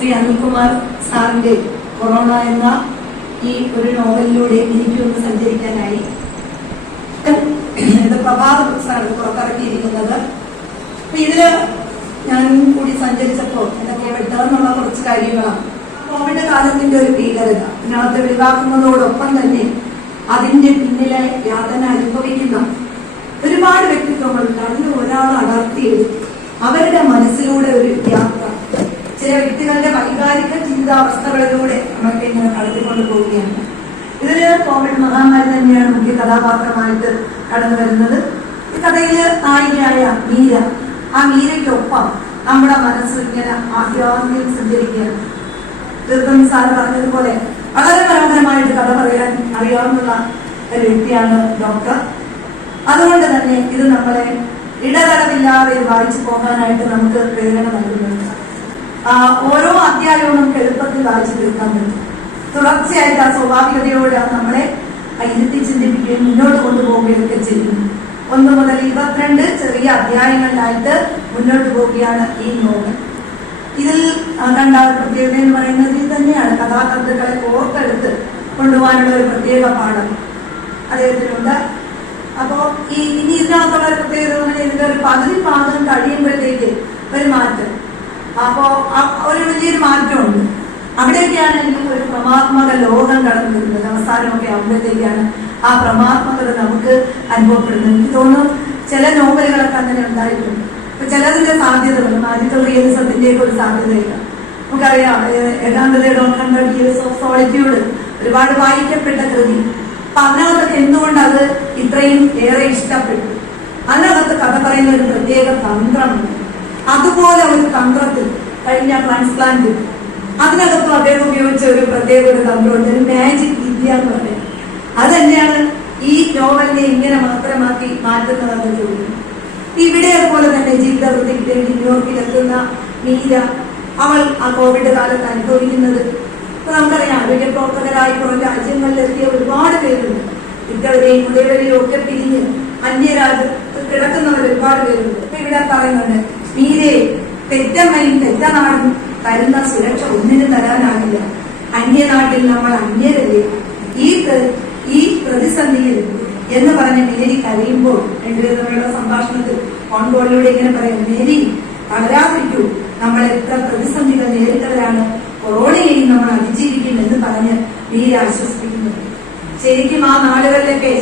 P Anilkumar സാറിന്റെ corona എന്ന ഈ ഒരു നോവലിലൂടെ എനിക്കൊന്ന് സഞ്ചരിക്കാനായി. പ്രഭാത ബുക്സാണ് പുറത്തിറക്കിയിരിക്കുന്നത്. അപ്പൊ ഇതിൽ ഞാൻ കൂടി സഞ്ചരിച്ചപ്പോ എന്തൊക്കെ വിട്ടതെന്നുള്ള കുറച്ച് കാര്യങ്ങളാണ്. കോവിഡ് കാലത്തിന്റെ ഒരു ഭീകരത ഇതിനകത്ത് വെളിവാക്കുന്നതോടൊപ്പം തന്നെ അതിന്റെ പിന്നിലെ യാതന അനുഭവിക്കുന്ന ഒരുപാട് വ്യക്തിത്വങ്ങളുണ്ട് അതിൽ ഒരാൾ അടർത്തിയെടുത്തു അവരുടെ മനസ്സിലൂടെ ഒരു യാത്ര ചില വ്യക്തികളുടെ വൈകാരിക ജീവിതാവസ്ഥകളിലൂടെ നമുക്ക് ഇങ്ങനെ കടത്തിക്കൊണ്ട് പോവുകയാണ് ഇതിൽ കോവിഡ് മഹാമാരി തന്നെയാണ് മുഖ്യ കഥാപാത്രമായിട്ട് കടന്നു വരുന്നത് ഈ കഥയിൽ നായികയായ മീര ആ മീരയ്ക്കൊപ്പം നമ്മുടെ മനസ്സ് ഇങ്ങനെ ആദ്യാദ്യം സഞ്ചരിക്കുകയാണ്. തീർത്ഥം സാറ് പറഞ്ഞതുപോലെ വളരെ മനോഹരമായിട്ട് കഥ പറയാൻ അറിയാവുന്ന ഒരു വ്യക്തിയാണ് ഡോക്ടർ. അതുകൊണ്ട് തന്നെ ഇത് നമ്മളെ ഇടതടവില്ലാതെ വായിച്ചു പോകാനായിട്ട് നമുക്ക് പ്രേരണ നൽകുന്നുണ്ട്. ഓരോ അധ്യായവും നമുക്ക് എളുപ്പത്തിൽ വായിച്ചു തീർക്കാൻ പറ്റും. തുടർച്ചയായിട്ട് ആ സ്വാഭാവികതയോട് നമ്മളെ ഇരുത്തി ചിന്തിപ്പിക്കുകയും മുന്നോട്ട് കൊണ്ടുപോവുകയൊക്കെ ചെയ്യുന്നു ഒന്ന് മുതൽ ഇരുപത്തിരണ്ട് ചെറിയ അധ്യായങ്ങളിലായിട്ട് മുന്നോട്ട് പോവുകയാണ് ഈ നോവൽ. ഇതിൽ കണ്ട പ്രത്യേകത എന്ന് പറയുന്നത് ഇത് തന്നെയാണ്. കഥാകൃത്തുക്കളെ ഓർത്തെടുത്ത് കൊണ്ടുപോകാനുള്ള ഒരു പ്രത്യേക പാഠം. അദ്ദേഹത്തിനുണ്ട്. അപ്പോ ഈ ഇനി ഇതിനകത്തുള്ള പ്രത്യേകത എന്ന് പറഞ്ഞാൽ ഇതിന്റെ ഒരു പകുതി ഭാഗം കഴിയുമ്പോഴത്തേക്ക് ഒരു മാറ്റം. അപ്പോ ഒരു വലിയൊരു മാറ്റമുണ്ട്. അവിടെയൊക്കെയാണ് എനിക്ക് ഒരു പ്രമാത്മക ലോകം കടന്നു വരുന്നത് അവസാനമൊക്കെ ആകുമ്പോഴത്തേക്കാണ് ആ പ്രമാത്മകത നമുക്ക് അനുഭവപ്പെടുന്നത്. എനിക്ക് തോന്നുന്നു ചില നോവലുകളൊക്കെ അങ്ങനെ ഉണ്ടായിട്ടുണ്ട്. അപ്പൊ ചിലതിന്റെ സാധ്യതകൾ മാജിക്കൽ റിയലിസത്തിന്റെ ഒക്കെ ഒരു സാധ്യതയില്ല. നമുക്കറിയാം ഏകാന്തതയുടെ ഒന്ന് ഹൺഡ്രഡ് ഓഫ് സോളിറ്റ്യൂഡ് ഒരുപാട് വായിക്കപ്പെട്ട കൃതി. അപ്പൊ അതിനകത്തൊക്കെ എന്തുകൊണ്ട് അത് ഇത്രയും ഏറെ ഇഷ്ടപ്പെട്ടു? അതിനകത്ത് കഥ പറയുന്ന ഒരു പ്രത്യേക തന്ത്രമുണ്ട്. അതുപോലെ ഒരു തന്ത്രത്തിൽ കഴിഞ്ഞ ട്രാൻസ്പ്ലാന്റ് അതിനകത്തും അദ്ദേഹം ഉപയോഗിച്ച ഒരു പ്രത്യേക ഒരു തന്ത്രമുണ്ട് ഒരു മാജിക് വിദ്യ എന്ന് പറയുന്നത് അത് തന്നെയാണ് ഈ നോവലിനെ ഇങ്ങനെ മാത്രമാക്കി മാറ്റുന്നതെന്ന് ചോദിക്കുന്നു. ഇവിടെ അതുപോലെ തന്നെ ജീവിതവൃത്തിക്ക് വേണ്ടി ന്യൂയോർക്കിൽ എത്തുന്ന മീര അവൾ ആ കോവിഡ് കാലത്ത് അനുഭവിക്കുന്നത്. നമുക്കറിയാം ആരോഗ്യ പ്രവർത്തകരായി പുറം രാജ്യങ്ങളിലെത്തിയ ഒരുപാട് പേരുണ്ട്. ഇത്തവരെയും ഉടയവരെയും ഒക്കെ പിരിഞ്ഞ് അന്യരാജ്യത്ത് കിടക്കുന്നവർ ഒരുപാട് പേരുണ്ട്. ഇവിടെ പറയുന്നുണ്ട് മീരെ പെറ്റമ്മയും പെറ്റനാടും തരുന്ന സുരക്ഷ ഒന്നിനും തരാനാകില്ല. അന്യനാട്ടിൽ നമ്മൾ അന്യരല്ലേ? ഈ ഈ പ്രതിസന്ധിയിൽ എന്ന് പറഞ്ഞ മേരി കരയുമ്പോൾ രണ്ടുപേരും തമ്മിലുള്ള സംഭാഷണത്തിൽ കോളിലൂടെ ഇങ്ങനെ പറയാം മേരി തളരാതിരിക്കൂ. നമ്മൾ എത്ര പ്രതിസന്ധികൾ നേരിട്ടവരാണ്. കൊറോണയെയും നമ്മൾ അതിജീവിക്കും എന്ന് പറഞ്ഞ് മേരി ആശ്വസിപ്പിക്കുന്നു. ശരിക്കും ആ നാടുകളിലൊക്കെ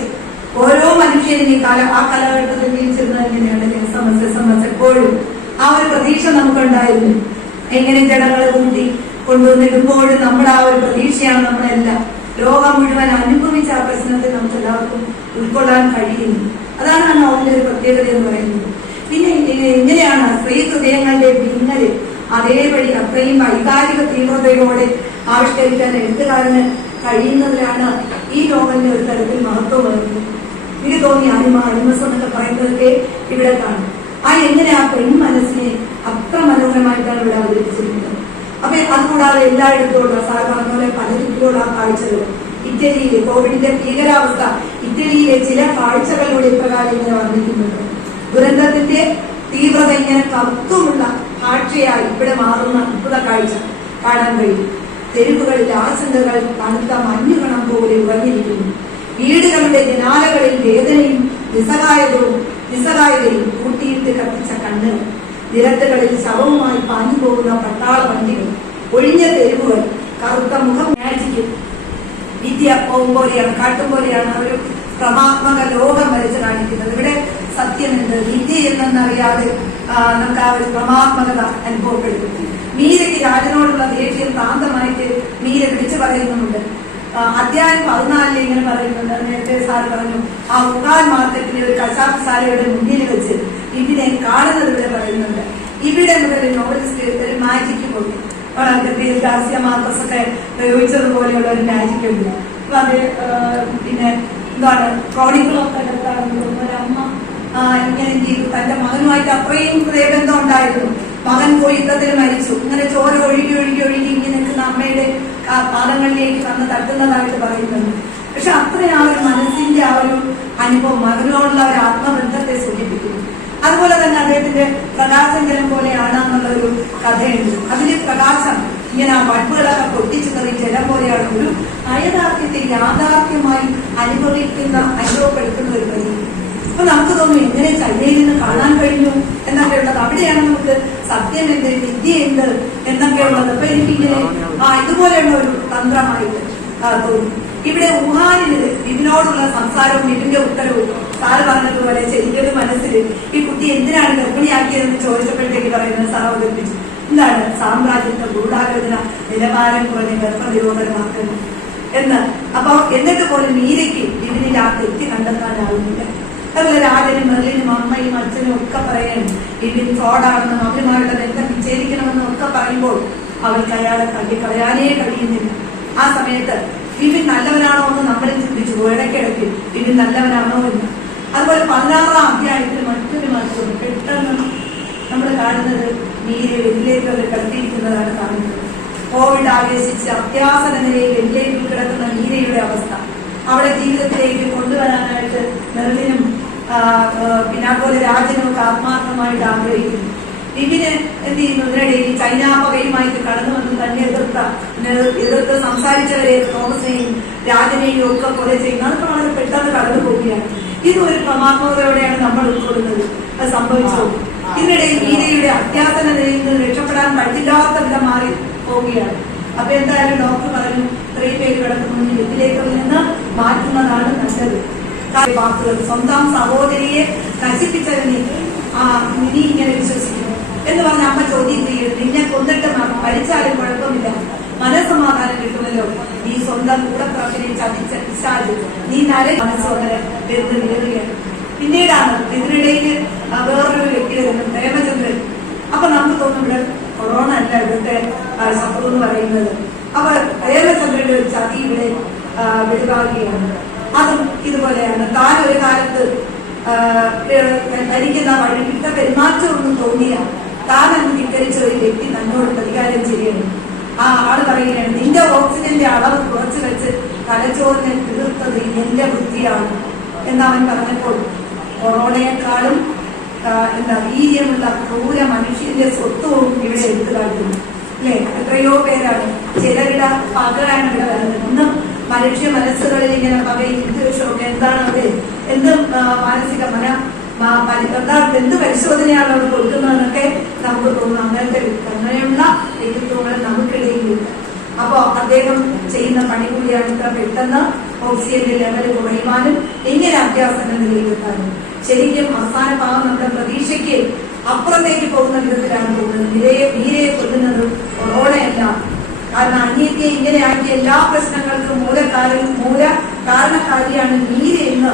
ഓരോ മനുഷ്യരും ഈ കാല ആ കാലഘട്ടത്തിൽ ജീവിച്ചിരുന്ന ഇങ്ങനെയുള്ള എപ്പോഴും ആ ഒരു പ്രതീക്ഷ നമുക്കുണ്ടായിരുന്നു. എങ്ങനെ ജനങ്ങളെ കൂട്ടി കൊണ്ടുവന്നിടുമ്പോൾ നമ്മൾ ആ ഒരു പ്രതീക്ഷയാണ് നമ്മളെല്ലാം. ലോകം മുഴുവൻ അനുഭവിച്ച ആ പ്രശ്നത്തെ നമുക്ക് എല്ലാവർക്കും ഉൾക്കൊള്ളാൻ കഴിയുന്നു. അതാണ് ആ നോവലിന്റെ ഒരു പ്രത്യേകത എന്ന് പറയുന്നത്. പിന്നെ എങ്ങനെയാണ് സ്ത്രീ ഹൃദയങ്ങളുടെ പിന്നൽ അതേപടി അത്രയും വൈകാരിക തീവ്രതയോടെ ആവിഷ്കരിക്കാൻ എഴുത്തുകാരന് കഴിയുന്നതിലാണ് ഈ നോവലിന്റെ ഒരു തരത്തിൽ മഹത്വം വരുന്നത്. എനിക്ക് തോന്നി അനിമ എന്നൊക്കെ പറയുന്നതൊക്കെ ഇവിടെ കാണും. ആ എങ്ങനെ ആ പെൺ മനസ്സിനെ അത്ര മനോഹരമായിട്ടാണ് ഇവിടെ അവതരിപ്പിച്ചിരിക്കുന്നത്? അപ്പൊ അതുകൂടാതെ എല്ലായിടത്തോടും പറഞ്ഞ പോലെ പല രീതിയിലുള്ള ആ കാഴ്ചകൾ ഇറ്റലിയിലെ കോവിഡിന്റെ ഭീകരാവസ്ഥ ഇറ്റലിയിലെ ചില കാഴ്ചകളിലൂടെ ഇപ്രകാരം ഇങ്ങനെ വർണിക്കുന്നുണ്ട് ദുരന്തത്തിന്റെ തീവ്രത ഇങ്ങനെ കത്തുമുള്ള ഭാഷയായി ഇവിടെ മാറുന്ന അത്ഭുത കാഴ്ച കാണാൻ കഴിയും. തെരുവുകളിൽ ആശങ്കകൾ തണുത്ത മഞ്ഞുകണം പോലെ ഉറഞ്ഞിരിക്കുന്നു. വീടുകളുടെ ജനാലകളിൽ വേദനയും നിസ്സഹായതവും നിസ്സഹായതയും കൂട്ടിയിട്ട് കത്തിച്ച കണ്ണ് നിരത്തുകളിൽ ശവവുമായി പാഞ്ഞു പോകുന്ന പട്ടാള വണ്ടികൾ ഒഴിഞ്ഞ തെരുവുകൾ കറുത്ത മുഖം മാജിക്കും വിദ്യ പോലെയാണ് കാട്ടും പോലെയാണ് അവർ പ്രമാത്മക ലോകം വരച്ച് കാണിക്കുന്നത് ഇവിടെ സത്യമുണ്ട് വിദ്യ എന്നറിയാതെ നമുക്ക് ആ ഒരു പ്രമാത്മകത അനുഭവപ്പെടുന്നു മീരയ്ക്ക് രാജനോടുള്ള ദേഷ്യം പ്രാന്തമായിട്ട് മീര വിളിച്ചു പറയുന്നുമുണ്ട്. ആ, അധ്യായം പതിനാലിൽ ഇങ്ങനെ പറയുന്നുണ്ട്. നേരത്തെ സാർ പറഞ്ഞു ആ ഉഗാൻ മാർക്കറ്റിലെ ഒരു കശാപ്പ് ശാലയുടെ മുന്നിൽ വെച്ച് ഇതിനെ കാണുന്നത് ഇവിടെ പറയുന്നുണ്ട്. ഇവിടെ മുതൽ നോവലിസ്റ്റ് ഒരു മാജിക്ക് പോയി. വളർക്കത്തിൽ ദാസ്യ മാർക്കസ് ഒക്കെ പ്രയോഗിച്ചതുപോലെയുള്ള ഒരു മാജിക് ഉണ്ട്. അപ്പൊ അത് പിന്നെ എന്താണ് ക്രോണിക്കളൊക്കെ എടുത്താണെന്ന് ഒരമ്മ ഇങ്ങനെ ചെയ്തു? തന്റെ മകനുമായിട്ട് അത്രയും ഹൃദയബന്ധം ഉണ്ടായിരുന്നു. മകൻ പോയി യുദ്ധത്തിൽ മരിച്ചു. ഇങ്ങനെ ചോര ഒഴുകി ഒഴുകി ഒഴുകി കാ- പാദങ്ങളിലേക്ക് വന്ന് തട്ടുന്നതായിട്ട് പറയുന്നുണ്ട്. പക്ഷെ അത്രയും ആ ഒരു മനസ്സിന്റെ ആ ഒരു അനുഭവം മകനോടുള്ള ഒരു ആത്മബന്ധത്തെ സൂചിപ്പിക്കുന്നു. അതുപോലെ തന്നെ അദ്ദേഹത്തിന്റെ പ്രകാശങ്കരം പോലെയാണ് എന്നുള്ള ഒരു കഥയുണ്ട്. അതിന് പ്രകാശം ഇങ്ങനെ ആ ബൾബുകളൊക്കെ പൊട്ടിച്ചു നിറയും ജലം പോലെയാണ് ഒരു അയഥാർത്ഥ്യത്തെ യാഥാർത്ഥ്യമായി അനുഭവിക്കുന്ന അനുഭവപ്പെടുത്തുന്ന ഒരു വരി. അപ്പൊ നമുക്ക് തോന്നും എങ്ങനെ ചൈനയിൽ നിന്ന് കാണാൻ കഴിഞ്ഞു എന്നൊക്കെ ഉള്ളത്. അവിടെയാണ് നമുക്ക് സത്യം എന്ത് വിദ്യ എന്ത് എന്നൊക്കെ ഉള്ളത് അപ്പൊ എനിക്കിങ്ങനെ ആ ഇതുപോലെയുള്ള ഒരു തന്ത്രമായിട്ട് തോന്നി. ഇവിടെ വുഹാനിൽ ഇതിനോടുള്ള സംസാരവും ഇതിന്റെ ഉത്തരവും സാറ് പറഞ്ഞതുപോലെ ശരിക്കും മനസ്സിൽ ഈ കുട്ടി എന്തിനാണ് ഗർഭിണിയാക്കിയതെന്ന് ചോദിച്ചപ്പോഴത്തേക്ക് പറയുന്നത് സാർ അവതരിപ്പിച്ചു. എന്താണ് സാമ്രാജ്യത്തെ ഗൂഢാലോചന നിലവാരം കുറഞ്ഞ ഗർഭനിരോധനമാക്കുന്നു എന്ന്. അപ്പൊ എന്നിട്ട് പോലും മീരയ്ക്ക് ഇതിനിൽ ആ തെറ്റ് കണ്ടെത്താനാവുന്നില്ല. അതുപോലെ രാജനും മെർലിനും അമ്മയും അച്ഛനും ഒക്കെ പറയണം ഇതിൽ ഫ്രോഡാണെന്നും അവരുമാരുടെ ബന്ധം വിച്ഛേദിക്കണമെന്നും ഒക്കെ പറയുമ്പോൾ അവർക്ക് അയാളെ തള്ളിക്കളയാനേ കഴിയുന്നില്ല. ആ സമയത്ത് വിപിൻ നല്ലവനാണോ എന്ന് നമ്മൾ ചിന്തിച്ചു ഇടയ്ക്കിടയ്ക്ക് വിപിൻ നല്ലവനാണോ എന്ന്. അതുപോലെ പതിനാറാം അധ്യായത്തിൽ മറ്റൊരു മത്സരം പെട്ടെന്ന് നമ്മൾ കാണുന്നത് നീരെ വെല്ലിലേക്ക് അവർ കിടത്തിയിരിക്കുന്നതാണ് കാണുന്നത്. കോവിഡ് ആവേശിച്ച് അത്യാസന നിലയിൽ വെല്ലിലേക്ക് കിടക്കുന്ന നീരയുടെ അവസ്ഥ. അവളെ ജീവിതത്തിലേക്ക് കൊണ്ടുവരാനായിട്ട് മെർലിനും ആ, ആ, പിന്നെ അതുപോലെ രാജ്യങ്ങൾക്ക് ആത്മാർത്ഥമായിട്ട് ആഗ്രഹിക്കുന്നു. ഇതിന് എന്ത് ചെയ്യുന്നു? ഇതിനിടയിൽ ചൈനാപകയുമായിട്ട് കടന്നു വന്ന് തന്നെ എതിർത്ത എതിർത്ത് സംസാരിച്ചവരെ തോമസിനെയും രാജനെയും ഒക്കെ കൊല ചെയ്യുന്നു. അതൊക്കെ വളരെ പെട്ടെന്ന് കടന്നു പോവുകയാണ്. ഇത് ഒരു പ്രമാത്മകതയോടെയാണ് നമ്മൾ ഉൾക്കൊള്ളുന്നത്. അത് സംഭവിച്ചു. ഇതിനിടയിൽ മീരയുടെ അത്യാസന നിലയിൽ നിന്ന് രക്ഷപ്പെടാൻ പറ്റില്ലാത്ത വിധം മാറി പോവുകയാണ്. അപ്പൊ എന്തായാലും ഡോക്ടർ പറഞ്ഞു ഇത്രയും പേര് കിടക്കുന്നു ഇതിലേക്ക് നിന്ന് മാറ്റുന്നതാണ് നല്ലത്. വാക്കുകൾ സ്വന്തം സഹോദരിയെ നശിപ്പിച്ചതിനെ ആ നീ ഇങ്ങനെ വിശ്വസിക്കുന്നു എന്ന് പറഞ്ഞ അമ്മ ചോദ്യം ചെയ്യും നിന്നെ കൊന്നിട്ട് മരിച്ചാലും കുഴപ്പമില്ല. മനസ്സമാധാനം കിട്ടുമല്ലോ. നീ സ്വന്തം കൂടപ്പിറപ്പിനെ ചതിച്ച പിശാജ് നീ നര മനസ്സോദരൻ വെറുതെ നിലവിലാണ് പിന്നീടാണ് ഇതിനിടയിൽ വേറൊരു വ്യക്തി വരുന്നത് പ്രേമചന്ദ്രൻ. അപ്പൊ നമുക്ക് തോന്നും ഇവിടെ കൊറോണ അല്ല ഇവിടുത്തെ ശത്രു എന്ന് പറയുന്നത്. അപ്പൊ പ്രേമചന്ദ്രന്റെ ഒരു ചതി ഇവിടെ വെളിവാകുകയാണ്. അതും ഇതുപോലെയാണ്. താൻ ഒരു കാലത്ത് ആ, ഏഹ്, ധരിക്കുന്ന വഴി? ഇട്ട പെരുമാറ്റമൊന്നും തോന്നിയ താൻ ധിക്കരിച്ച ഒരു വ്യക്തി തന്നോട് പ്രതികാരം ചെയ്യണം ആ ആൾ പറയുകയാണ് നിന്റെ ഓക്സിജന്റെ അളവ് കുറച്ച് വെച്ച് തലച്ചോറിനെ തീർത്തത് എന്റെ ബുദ്ധിയാണ് എന്നവൻ പറഞ്ഞപ്പോൾ കൊറോണയെക്കാളും എന്താ വീര്യമുള്ള ക്രൂര മനുഷ്യന്റെ സ്വത്വവും ഇവിടെ എടുത്തു കാട്ടുന്നു. അല്ലെ എത്രയോ പേരാണ് ചിലരുടെ പകരാണ് ഇവിടെ വരുന്നത്. മനുഷ്യ മനസ്സുകളിൽ ഇങ്ങനെ പകയും വിദ്വേഷമൊക്കെ എന്താണ് അവിടെ എന്ത് മാനസിക മന എന്താണ് എന്ത് പരിശോധനയാണ് അവർ കൊടുക്കുന്നതെന്നൊക്കെ നമുക്ക് തോന്നുന്നു അങ്ങനത്തെ അങ്ങനെയുള്ള വ്യക്തിത്വങ്ങൾ നമുക്കിടയിലുണ്ട് അപ്പോ അദ്ദേഹം ചെയ്യുന്ന പണി കൂടിയാണ് ഇത്ര പെട്ടെന്ന് ഓക്സിജന്റെ ലെവൽ കുറയുവാനും ഇങ്ങനെ അത്യാസങ്ങൾ നിലയിലെത്താനും ശരിക്കും അവസാന ഭാഗം നമ്മുടെ പ്രതീക്ഷയ്ക്ക് അപ്പുറത്തേക്ക് പോകുന്ന വിധത്തിലാണ് പോകുന്നത്. നീരയെ നീരയെ കൊല്ലുന്നത് കൊറോണയല്ല കാരണം അന്യത്തെ ഇങ്ങനെയാക്കിയ എല്ലാ പ്രശ്നങ്ങൾക്കും മൂലകാരൻ മൂല കാരണക്കാരിയാണ് നീര എന്ന്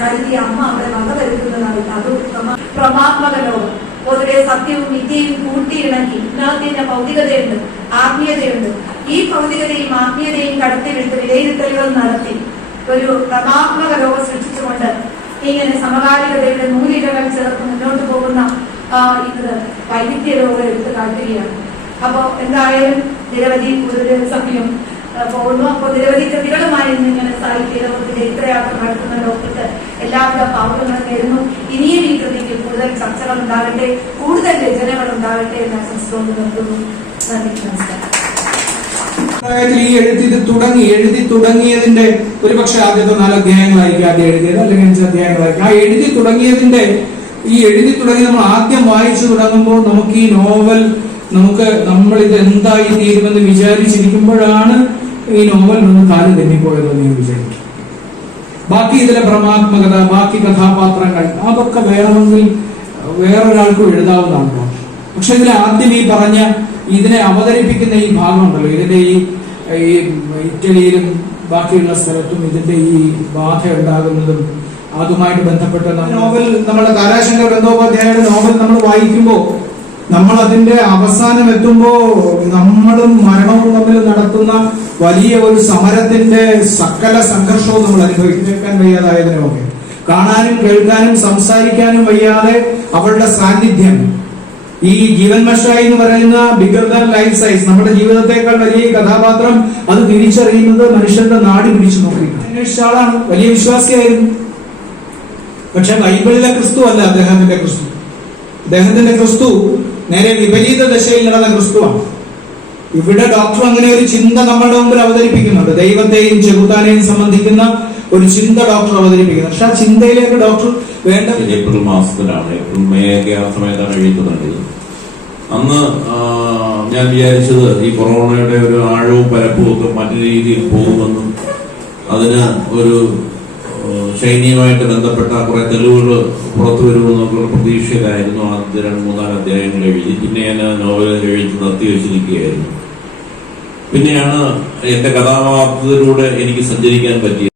കരുതിയ അമ്മ അവിടെ വക വരുത്തുന്നതായി അത് ഉത്തമ പ്രമാത്മക ലോകം പൊതുവെ സത്യവും വിദ്യയും കൂട്ടിയിണങ്ങി ഇതിനകത്തിന്റെ ഭൗതികതയുണ്ട് ആത്മീയതയുണ്ട്. ഈ ഭൗതികതയും ആത്മീയതയും കടത്തിവിട്ട് വിലയിരുത്തലുകൾ നടത്തി. ഒരു പ്രമാത്മക ലോകം സൃഷ്ടിച്ചുകൊണ്ട് ഇങ്ങനെ സമകാലികതയുടെ നൂലിരകൾ ചേർത്ത് മുന്നോട്ട് പോകുന്ന ഇത് വൈവിധ്യ ലോകം എടുത്ത് കാട്ടുകയാണ്. അപ്പോ എന്തായാലും നിരവധി കൂടുതൽ സമയം പോകുന്നു അപ്പോൾ നിരവധി കൃതികളുമായി ഇങ്ങനെ സാഹിത്യ ലോകത്തിന്റെ ഇത്രയാത്ര നടത്തുന്ന ലോകത്ത് എല്ലാവിധ പാവങ്ങളും നേരുന്നു. ഇനിയും ഈ കൃതിക്ക് കൂടുതൽ ചർച്ചകൾ ഉണ്ടാകട്ടെ കൂടുതൽ രചനകൾ ഉണ്ടാകട്ടെ എന്ന് ആശംസിച്ചുകൊണ്ട് നിർത്തുന്നു. നന്ദി നമസ്കാരം. ഈ എഴുതി തുടങ്ങി എഴുതി തുടങ്ങിയതിന്റെ ഒരു പക്ഷെ ആദ്യത്തെ നാല് അധ്യായങ്ങളായിരിക്കും ആദ്യം എഴുതിയത് അല്ലെങ്കിൽ അഞ്ച് അധ്യായങ്ങളായിരിക്കും. ആ എഴുതി തുടങ്ങിയതിന്റെ ഈ എഴുതി തുടങ്ങി നമ്മൾ ആദ്യം വായിച്ചു തുടങ്ങുമ്പോൾ നമുക്ക് ഈ നോവൽ നമുക്ക് നമ്മൾ ഇത് എന്തായി തീരുമെന്ന് വിചാരിച്ചിരിക്കുമ്പോഴാണ് ഈ നോവൽ നിന്ന് കാൽ തെന്നിപ്പോയതെന്ന് ഞാൻ വിചാരിക്കും. ബാക്കി ഇതിലെ ഭ്രമാത്മകത ബാക്കി കഥാപാത്രങ്ങൾ അതൊക്കെ വേണമെങ്കിൽ വേറൊരാൾക്കും എഴുതാവുന്നതാണ് പക്ഷെ ഇതിലെ ആദ്യം ഈ പറഞ്ഞ ഇതിനെ അവതരിപ്പിക്കുന്ന ഈ ഭാഗമുണ്ടല്ലോ. ഇതിന്റെ ഈ ഇറ്റലിയിലും ബാക്കിയുള്ള സ്ഥലത്തും ഇതിന്റെ ഈ ബാധ ഉണ്ടാകുന്നതും അതുമായിട്ട് ബന്ധപ്പെട്ട നോവൽ നമ്മുടെ താരാശങ്കർ ബന്ധോപാധ്യായയുടെ നോവൽ നമ്മൾ വായിക്കുമ്പോൾ നമ്മൾ അതിന്റെ അവസാനം എത്തുമ്പോ നമ്മളും മരണവും തമ്മിൽ നടത്തുന്ന വലിയ ഒരു സമരത്തിന്റെ സകല സംഘർഷവും നമ്മൾ അനുഭവിക്കാൻ വയ്യാതായതിനൊക്കെ കാണാനും കേൾക്കാനും സംസാരിക്കാനും വയ്യാതെ അവളുടെ സാന്നിധ്യം. ഈ ജീവൻ മഷായി എന്ന് പറയുന്ന ബിഗർ ദാൻ ലൈഫ് സൈസ് നമ്മുടെ ജീവിതത്തെക്കാൾ വലിയ കഥാപാത്രം അത് തിരിച്ചറിയുന്നത് മനുഷ്യന്റെ നാടി പിടിച്ചു നോക്കി ആളാണ് വലിയ വിശ്വാസിയായിരുന്നു. പക്ഷെ ബൈബിളിലെ ക്രിസ്തു അല്ല അദ്ദേഹത്തിന്റെ ക്രിസ്തു. അദ്ദേഹത്തിന്റെ ക്രിസ്തു നേരെ വിപരീത ദശയിൽ നടന്ന ക്രിസ്തുവാണ്. ഇവിടെ ഡോക്ടർ അങ്ങനെ ഒരു ചിന്ത നമ്മളുടെ മുമ്പിൽ അവതരിപ്പിക്കുന്നുണ്ട്. ദൈവത്തെയും ചെകുത്താനെയും സംബന്ധിക്കുന്ന ഒരു ചിന്ത ഡോക്ടർ അവതരിപ്പിക്കുന്നു പക്ഷെ ആ ചിന്തയിലേക്ക് ഡോക്ടർ വേണ്ട ഏപ്രിൽ മാസത്തിലാണ്. ഏപ്രിൽ മേ ഒക്കെ ആ സമയത്താണ് എഴുതുന്നുണ്ട് അന്ന് ഞാൻ വിചാരിച്ചത് ഈ കൊറോണയുടെ ഒരു ആഴവും പരപ്പും ഒക്കെ മറ്റു രീതിയിൽ പോകുമെന്നും അതിന് ഒരു ആ, സൈന്യവുമായിട്ട് ബന്ധപ്പെട്ട കുറെ തെളിവുകൾ പുറത്തു വരുമെന്നൊക്കെയുള്ള പ്രതീക്ഷയിലായിരുന്നു. ആദ്യ രണ്ട് മൂന്നാൽ അധ്യായങ്ങൾ എഴുതി. പിന്നെ ഞാൻ നോവൽ എഴുതി നിർത്തി വെച്ചിരിക്കുകയായിരുന്നു. പിന്നെയാണ് എന്റെ കഥാപാത്രത്തിലൂടെ എനിക്ക് സഞ്ചരിക്കാൻ പറ്റിയത്.